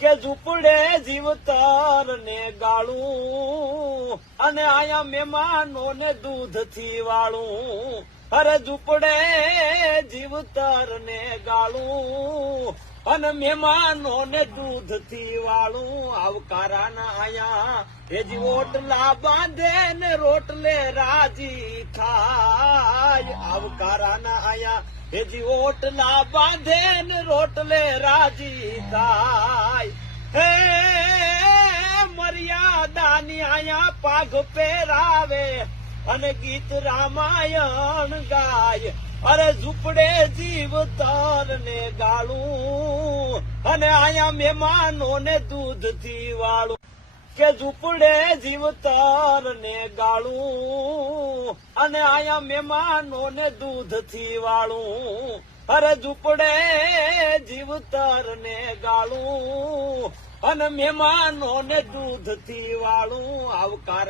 કે ઝૂંપડે જીવતર ને ગાળું અને આયા મહેમાનો ને દૂધ થી વાળું. અરે ઝૂંપડે જીવતર ને ગાળું અને મહેમાનો ને દૂધ થી વાળું. આવકારાના આયા એજી ઓટલા બાંધે ને રોટલે રાજી થાય. આવકારાના આયા એજી ઓટલા બાંધે ને રોટલે રાજી થાય. હે મર્યાદાની આયા પાઘ પહેરાવે અને ગીત રામાયણ ગાય. અરે ઝૂંપડે જીવતર ને ગાળું અને આયા મહેમાનો ને દૂધ થી વાળું. કે ઝૂંપડે જીવતર ને ગાળું અને આયા મહેમાનો ને દૂધ થી વાળું. અરે ઝૂંપડે જીવતર ને ગાળું અને મહેમાનો ને દૂધ થી વાળું. આવકાર